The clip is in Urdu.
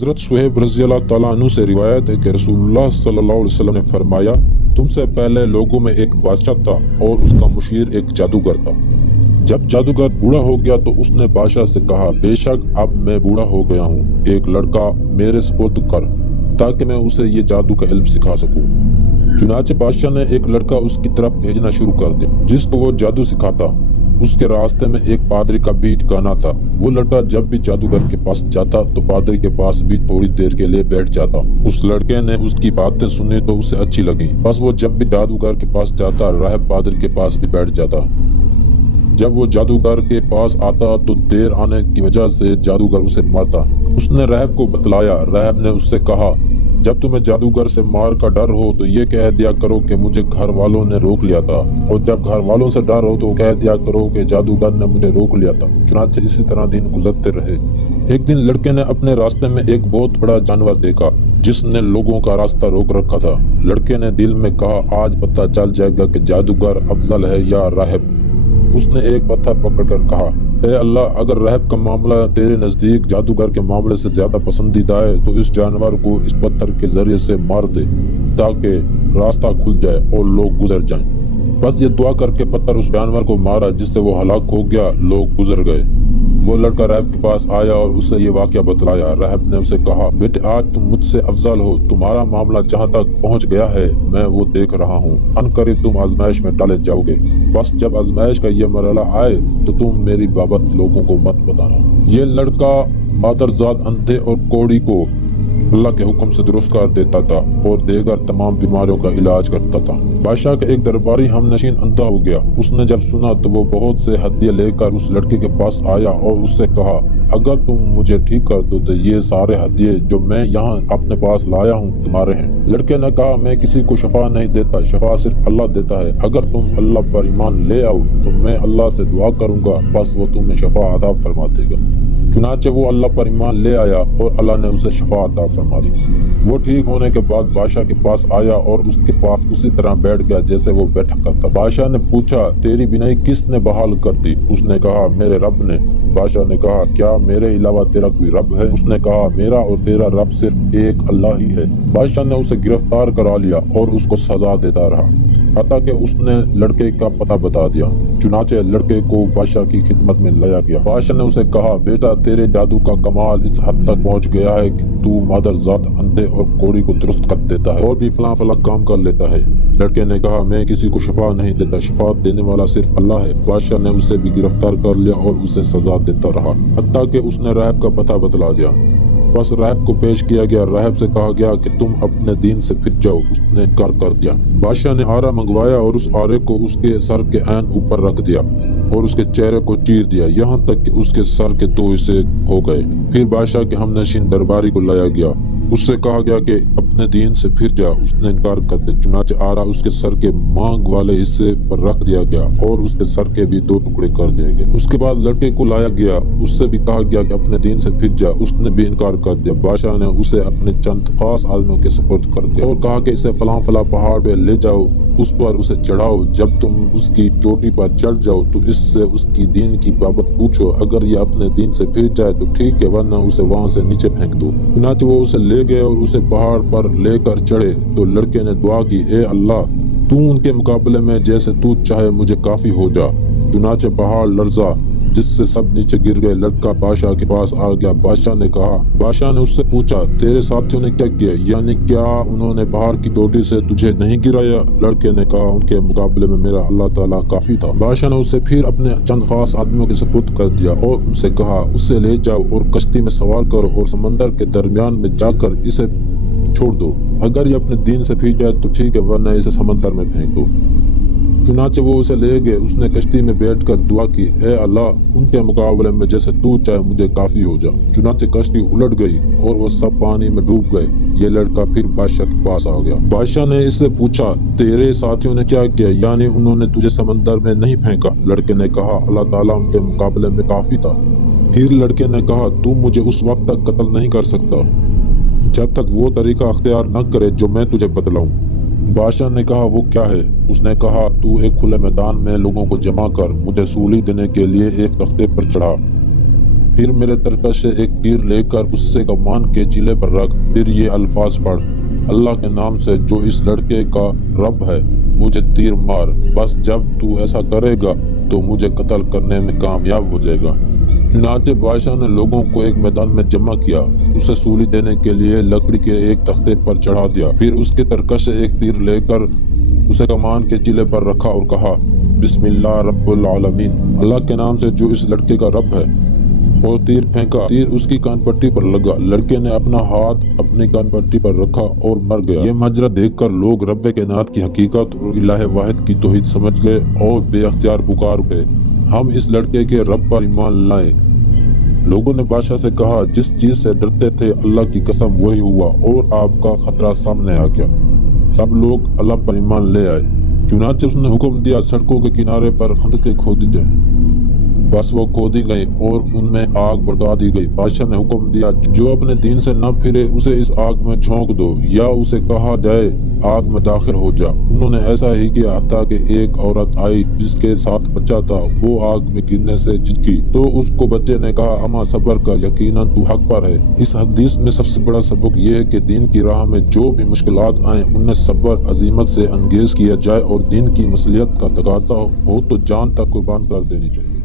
حضرت صہیب رضی اللہ تعالیٰ عنہ سے روایت ہے کہ رسول اللہ صلی اللہ علیہ وسلم نے فرمایا، تم سے پہلے لوگوں میں ایک بادشاہ تھا اور اس کا مشیر ایک جادوگر تھا۔ جب جادوگر بوڑھا ہو گیا تو اس نے بادشاہ سے کہا، بے شک اب میں بوڑھا ہو گیا ہوں، ایک لڑکا میرے سپرد کر تاکہ میں اسے یہ جادو کا علم سکھا سکوں۔ چنانچہ بادشاہ نے ایک لڑکا اس کی طرف بھیجنا شروع کر دیا جس کو وہ جادو سکھاتا۔ اس کے راستے میں ایک پادری کا بھی ٹھکانا تھا۔ وہ لڑکا جب بھی جادوگر کے پاس جاتا تو پادری کے پاس بھی تھوڑی دیر کے لیے بیٹھ جاتا۔ اس لڑکے نے اس کی باتیں سنی تو اسے اچھی لگی، بس وہ جب بھی جادوگر کے پاس جاتا راہب پادری کے پاس بھی بیٹھ جاتا۔ جب وہ جادوگر کے پاس آتا تو دیر آنے کی وجہ سے جادوگر اسے مارتا۔ اس نے راہب کو بتلایا۔ راہب نے اس سے کہا، جب تمہیں جادوگر سے مار کا ڈر ہو تو یہ کہہ دیا کرو کہ مجھے گھر والوں نے روک لیا تھا، اور جب گھر والوں سے ڈر ہو تو کہہ دیا کرو کہ جادوگر نے مجھے روک لیا تھا۔ چنانچہ اسی طرح دن گزرتے رہے۔ ایک دن لڑکے نے اپنے راستے میں ایک بہت بڑا جانور دیکھا جس نے لوگوں کا راستہ روک رکھا تھا۔ لڑکے نے دل میں کہا، آج پتہ چل جائے گا کہ جادوگر افضل ہے یا راہب۔ اس نے ایک پتھر پکڑ کر کہا، اے اللہ، اگر راہب کا معاملہ تیرے نزدیک جادوگر کے معاملے سے زیادہ پسندیدہ ہے تو اس جانور کو اس پتھر کے ذریعے سے مار دے تاکہ راستہ کھل جائے اور لوگ گزر جائیں۔ بس یہ دعا کر کے پتھر اس جانور کو مارا جس سے وہ ہلاک ہو گیا۔ لوگ گزر گئے۔ وہ لڑکا راہب کے پاس آیا اور اسے یہ واقعہ بتلایا۔ راہب نے اسے کہا، بیٹے، آج تم مجھ سے افضل ہو، تمہارا معاملہ جہاں تک پہنچ گیا ہے میں وہ دیکھ رہا ہوں، ان قریب تم آزمائش میں ڈالے جاؤ گے، بس جب آزمائش کا یہ مرحلہ آئے تو تم میری بابت لوگوں کو مت بتانا۔ یہ لڑکا مادرزاد اندھے اور کوڑی کو اللہ کے حکم سے درست کر دیتا تھا اور دیگر تمام بیماریوں کا علاج کرتا تھا۔ بادشاہ کا ایک درباری ہم نشین اندھا ہو گیا۔ اس نے جب سنا تو وہ بہت سے ہدیے لے کر اس لڑکے کے پاس آیا اور اس سے کہا، اگر تم مجھے ٹھیک کر دو تو یہ سارے ہدیے جو میں یہاں اپنے پاس لایا ہوں تمہارے ہیں۔ لڑکے نے کہا، میں کسی کو شفا نہیں دیتا، شفا صرف اللہ دیتا ہے۔ اگر تم اللہ پر ایمان لے آؤ تو میں اللہ سے دعا کروں گا، بس وہ تمہیں شفا عطا فرما دے گا۔ چنانچہ وہ اللہ پر ایمان لے آیا اور اللہ نے اسے شفا عطا فرما دی۔ وہ ٹھیک ہونے کے بعد بادشاہ کے پاس آیا اور اس کے پاس اسی طرح بیٹھ گیا جیسے وہ بیٹھا کرتا۔ بادشاہ نے پوچھا، تیری بینائی کس نے بحال کر دی؟ اس نے کہا، میرے رب نے۔ بادشاہ نے کہا، کیا میرے علاوہ تیرا کوئی رب ہے؟ اس نے کہا، میرا اور تیرا رب صرف ایک اللہ ہی ہے۔ بادشاہ نے اسے گرفتار کرا لیا اور اس کو سزا دیتا رہا حتیٰ کہ اس نے لڑکے کا پتہ بتا دیا۔ چنانچہ لڑکے کو بادشاہ کی خدمت میں لایا گیا۔ بادشاہ نے اسے کہا، بیٹا، تیرے جادو کا کمال اس حد تک پہنچ گیا ہے کہ تو مادرزاد اندھے اور کوڑی کو درست کر دیتا ہے اور بھی فلاں فلاں کام کر لیتا ہے۔ لڑکے نے کہا، میں کسی کو شفا نہیں دیتا، شفا دینے والا صرف اللہ ہے۔ بادشاہ نے اسے بھی گرفتار کر لیا اور اسے سزا دیتا رہا حتیٰ کہ اس نے راہب کا پتہ بتلا دیا۔ بس راہب کو پیش کیا گیا۔ راہب سے کہا گیا کہ تم اپنے دین سے پھر جاؤ۔ اس نے انکار کر دیا۔ بادشاہ نے آرا منگوایا اور اس آرے کو اس کے سر کے عین اوپر رکھ دیا اور اس کے چہرے کو چیر دیا یہاں تک کہ اس کے سر کے 2 حصے ہو گئے۔ پھر بادشاہ کے ہم نشین درباری کو لایا گیا۔ اس سے کہا گیا کہ اپنے دین سے پھر جا۔ اس نے انکار کر دیا۔ چنانچہ آرا اس کے سر کے مانگ والے حصے پر رکھ دیا گیا اور اس کے سر کے بھی 2 ٹکڑے کر دیے گئے۔ اس کے بعد لڑکے کو لایا گیا۔ اس سے بھی کہا گیا کہ اپنے دین سے پھر جا۔ اس نے بھی انکار کر دیا۔ بادشاہ نے اسے اپنے چند خاص آدمیوں کے سپرد کر دیا اور کہا کہ اسے فلاں فلاں پہاڑ پہ لے جاؤ، اس پر اسے چڑھاؤ۔ جب تم اس کی چوٹی پر چڑھ جاؤ تو اس سے اس کی دین کی بابت پوچھو، اگر یہ اپنے دین سے پھر جائے تو ٹھیک ہے، ورنہ اسے وہاں سے نیچے پھینک دو۔ چنانچہ وہ اسے لے گئے اور اسے پہاڑ پر لے کر چڑھے تو لڑکے نے دعا کی، اے اللہ، تو ان کے مقابلے میں جیسے تو چاہے مجھے کافی ہو جا۔ چنانچہ پہاڑ لرزا جس سے سب نیچے گر گئے۔ لڑکا بادشاہ کے پاس آ گیا۔ بادشاہ نے اس سے پوچھا، تیرے ساتھیوں نے کیا کیا؟ یعنی کیا انہوں نے پہاڑ کی چوٹی سے تجھے نہیں گرایا؟ لڑکے نے کہا، ان کے مقابلے میں میرا اللہ تعالیٰ کافی تھا۔ بادشاہ نے اسے پھر اپنے چند خاص آدمیوں کے سپرد کر دیا اور ان سے کہا، اسے لے جاؤ اور کشتی میں سوار کرو اور سمندر کے درمیان میں جا کر اسے چھوڑ دو۔ اگر یہ اپنے دین سے پھر جائے تو ٹھیک ہے، ورنہ اسے سمندر میں پھینک دو۔ چنانچہ وہ اسے لے گئے۔ اس نے کشتی میں بیٹھ کر دعا کی، اے اللہ، ان کے مقابلے میں جیسے تو چاہے مجھے کافی ہو جا۔ چنانچہ کشتی الٹ گئی اور وہ سب پانی میں ڈوب گئے۔ یہ لڑکا پھر بادشاہ کے پاس آ گیا۔ بادشاہ نے اس سے پوچھا، تیرے ساتھیوں نے کیا کیا؟ یعنی انہوں نے تجھے سمندر میں نہیں پھینکا؟ لڑکے نے کہا، اللہ تعالیٰ ان کے مقابلے میں کافی تھا۔ پھر لڑکے نے کہا، تو مجھے اس وقت تک قتل نہیں کر سکتا جب تک وہ طریقہ اختیار نہ کرے جو میں تجھے بتلاؤں۔ بادشاہ نے کہا، وہ کیا ہے؟ اس نے کہا، تو ایک کھلے میدان میں لوگوں کو جمع کر مجھے سولی دینے کے لیے ایک تختے پر چڑھا، پھر میرے ترکش سے ایک تیر لے کر اس سے کمان کے چیلے پر رکھ، پھر یہ الفاظ پڑھ، اللہ کے نام سے جو اس لڑکے کا رب ہے، مجھے تیر مار، بس جب تو ایسا کرے گا تو مجھے قتل کرنے میں کامیاب ہو جائے گا۔ چنانچہ بادشاہ نے لوگوں کو ایک میدان میں جمع کیا، اسے سولی دینے کے لیے لکڑی کے ایک تختے پر چڑھا دیا، پھر اس کے ترکش سے ایک تیر لے کر اسے کمان کے چیلے پر رکھا اور کہا، بسم اللہ رب العالمین، اللہ کے نام سے جو اس لڑکے کا رب ہے، اور تیر پھینکا۔ تیر اس کی کان پٹی پر لگا، لڑکے نے اپنا ہاتھ اپنی کان پٹی پر رکھا اور مر گیا۔ یہ ماجرا دیکھ کر لوگ رب کائنات کی حقیقت اور الہ واحد کی توحید سمجھ گئے اور بے اختیار پکار اٹھے، ہم اس لڑکے کے رب پر ایمان لائیں۔ لوگوں نے بادشاہ سے کہا، جس چیز سے ڈرتے تھے اللہ کی قسم وہی ہوا اور آپ کا خطرہ سامنے آ گیا۔ سب لوگ اللہ پر ایمان لے آئے۔ چنانچہ اس نے حکم دیا، سڑکوں کے کنارے پر خندقیں کھودی جائیں، بس وہ کھودی گئی اور ان میں آگ بھڑکا دی گئی۔ بادشاہ نے حکم دیا، جو اپنے دین سے نہ پھرے اسے اس آگ میں جھونک دو، یا اسے کہا جائے آگ میں داخل ہو جا۔ انہوں نے ایسا ہی کیا، حتیٰ کہ ایک عورت آئی جس کے ساتھ بچہ تھا، وہ آگ میں گرنے سے جھٹکی تو اس کو بچے نے کہا، اماں صبر کر، یقیناً تو حق پر ہے۔ اس حدیث میں سب سے بڑا سبق یہ ہے کہ دین کی راہ میں جو بھی مشکلات آئیں ان میں صبر عزیمت سے انگیز کیا جائے، اور دین کی مصلحت کا تقاضا ہو تو جان تک قربان کر دینی چاہیے۔